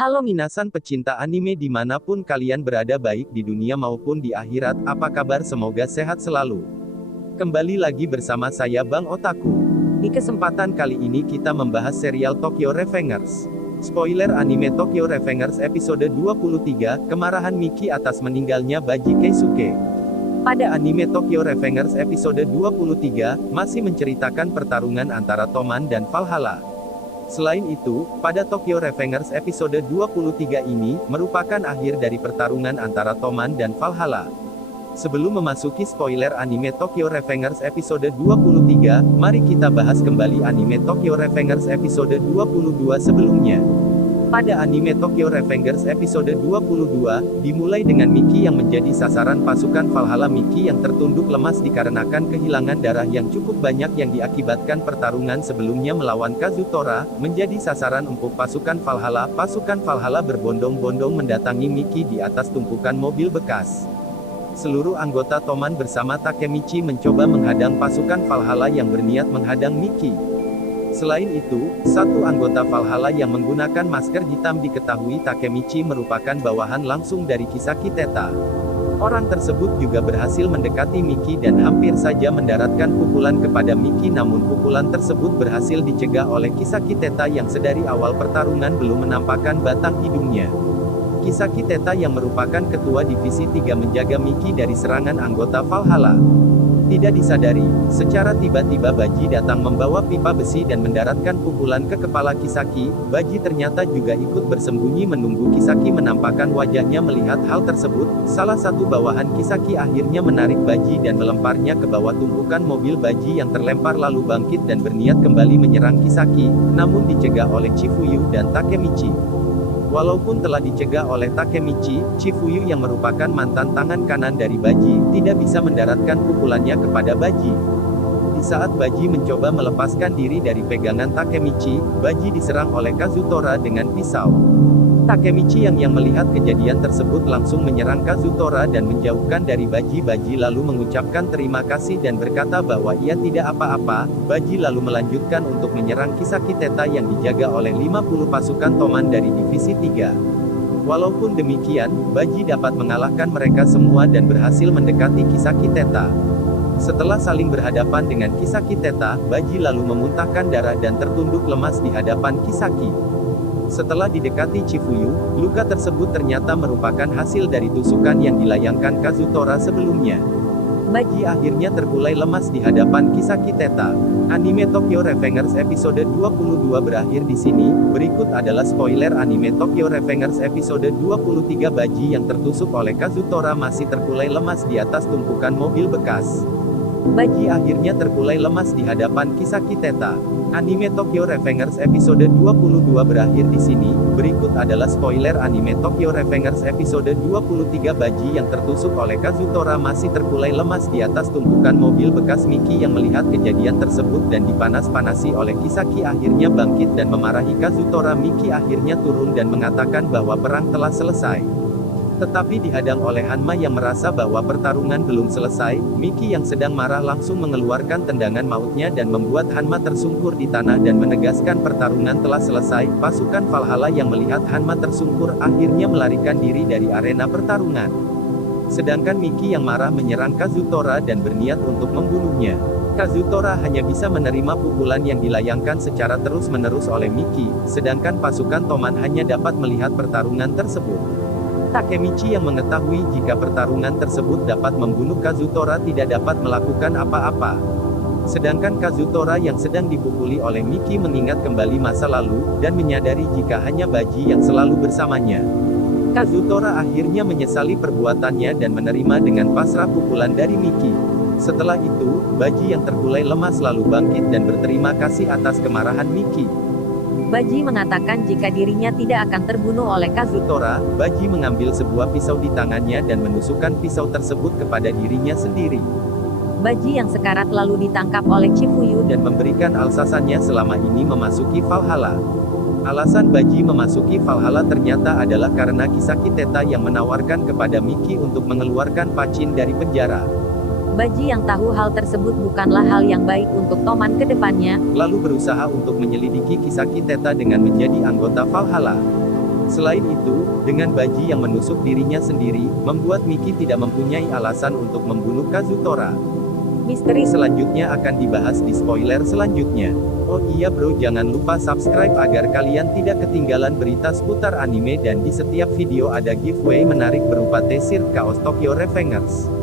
Halo minasan pecinta anime dimanapun kalian berada baik di dunia maupun di akhirat, apa kabar semoga sehat selalu. Kembali lagi bersama saya Bang Otaku. Di kesempatan kali ini kita membahas serial Tokyo Revengers. Spoiler anime Tokyo Revengers episode 23, kemarahan Miki atas meninggalnya Baji Keisuke. Pada anime Tokyo Revengers episode 23, masih menceritakan pertarungan antara Toman dan Valhalla. Selain itu, pada Tokyo Revengers episode 23 ini, merupakan akhir dari pertarungan antara Toman dan Valhalla. Sebelum memasuki spoiler anime Tokyo Revengers episode 23, mari kita bahas kembali anime Tokyo Revengers episode 22 sebelumnya. Pada anime Tokyo Revengers episode 22, dimulai dengan Miki yang menjadi sasaran pasukan Valhalla. Miki yang tertunduk lemas dikarenakan kehilangan darah yang cukup banyak yang diakibatkan pertarungan sebelumnya melawan Kazutora, menjadi sasaran empuk pasukan Valhalla. Pasukan Valhalla berbondong-bondong mendatangi Miki di atas tumpukan mobil bekas. Seluruh anggota Toman bersama Takemichi mencoba menghadang pasukan Valhalla yang berniat menghadang Miki. Selain itu, satu anggota Valhalla yang menggunakan masker hitam diketahui Takemichi merupakan bawahan langsung dari Kisaki Teta. Orang tersebut juga berhasil mendekati Miki dan hampir saja mendaratkan pukulan kepada Miki, namun pukulan tersebut berhasil dicegah oleh Kisaki Teta yang sedari awal pertarungan belum menampakkan batang hidungnya. Kisaki Teta yang merupakan ketua divisi 3 menjaga Miki dari serangan anggota Valhalla. Tidak disadari, secara tiba-tiba Baji datang membawa pipa besi dan mendaratkan pukulan ke kepala Kisaki. Baji ternyata juga ikut bersembunyi menunggu Kisaki menampakkan wajahnya. Melihat hal tersebut, salah satu bawahan Kisaki akhirnya menarik Baji dan melemparnya ke bawah tumpukan mobil. Baji yang terlempar lalu bangkit dan berniat kembali menyerang Kisaki, namun dicegah oleh Chifuyu dan Takemichi. Walaupun telah dicegah oleh Takemichi, Chifuyu yang merupakan mantan tangan kanan dari Baji, tidak bisa mendaratkan pukulannya kepada Baji. Di saat Baji mencoba melepaskan diri dari pegangan Takemichi, Baji diserang oleh Kazutora dengan pisau. Takemichi yang melihat kejadian tersebut langsung menyerang Kazutora dan menjauhkan dari Baji. Baji lalu mengucapkan terima kasih dan berkata bahwa ia tidak apa-apa. Baji lalu melanjutkan untuk menyerang Kisaki Teta yang dijaga oleh 50 pasukan Toman dari divisi 3. Walaupun demikian, Baji dapat mengalahkan mereka semua dan berhasil mendekati Kisaki Teta. Setelah saling berhadapan dengan Kisaki Teta, Baji lalu memuntahkan darah dan tertunduk lemas di hadapan Kisaki. Setelah didekati Chifuyu, luka tersebut ternyata merupakan hasil dari tusukan yang dilayangkan Kazutora sebelumnya. Baji akhirnya terkulai lemas di hadapan Kisaki Teta. Anime Tokyo Revengers episode 22 berakhir di sini. Berikut adalah spoiler anime Tokyo Revengers episode 23. Baji yang tertusuk oleh Kazutora masih terkulai lemas di atas tumpukan mobil bekas. Baji akhirnya terkulai lemas di hadapan Kisaki Teta. Anime Tokyo Revengers episode 22 berakhir di sini. Berikut adalah spoiler anime Tokyo Revengers episode 23. Baji yang tertusuk oleh Kazutora masih terkulai lemas di atas tumpukan mobil bekas. Miki yang melihat kejadian tersebut dan dipanas-panasi oleh Kisaki akhirnya bangkit dan memarahi Kazutora. Miki akhirnya turun dan mengatakan bahwa perang telah selesai. Tetapi dihadang oleh Hanma yang merasa bahwa pertarungan belum selesai. Miki yang sedang marah langsung mengeluarkan tendangan mautnya dan membuat Hanma tersungkur di tanah dan menegaskan pertarungan telah selesai. Pasukan Valhalla yang melihat Hanma tersungkur akhirnya melarikan diri dari arena pertarungan. Sedangkan Miki yang marah menyerang Kazutora dan berniat untuk membunuhnya. Kazutora hanya bisa menerima pukulan yang dilayangkan secara terus-menerus oleh Miki, sedangkan pasukan Toman hanya dapat melihat pertarungan tersebut. Takemichi yang mengetahui jika pertarungan tersebut dapat membunuh Kazutora tidak dapat melakukan apa-apa. Sedangkan Kazutora yang sedang dipukuli oleh Miki mengingat kembali masa lalu, dan menyadari jika hanya Baji yang selalu bersamanya. Kazutora akhirnya menyesali perbuatannya dan menerima dengan pasrah pukulan dari Miki. Setelah itu, Baji yang terkulai lemas lalu bangkit dan berterima kasih atas kemarahan Miki. Baji mengatakan jika dirinya tidak akan terbunuh oleh Kazutora. Baji mengambil sebuah pisau di tangannya dan menusukkan pisau tersebut kepada dirinya sendiri. Baji yang sekarat lalu ditangkap oleh Chifuyu dan memberikan alasannya selama ini memasuki Valhalla. Alasan Baji memasuki Valhalla ternyata adalah karena Kisaki Teta yang menawarkan kepada Miki untuk mengeluarkan Pachin dari penjara. Baji yang tahu hal tersebut bukanlah hal yang baik untuk Toman ke depannya, lalu berusaha untuk menyelidiki Kisaki Teta dengan menjadi anggota Valhalla. Selain itu, dengan Baji yang menusuk dirinya sendiri, membuat Miki tidak mempunyai alasan untuk membunuh Kazutora. Misteri selanjutnya akan dibahas di spoiler selanjutnya. Oh iya bro, jangan lupa subscribe agar kalian tidak ketinggalan berita seputar anime, dan di setiap video ada giveaway menarik berupa T-shirt kaos Tokyo Revengers.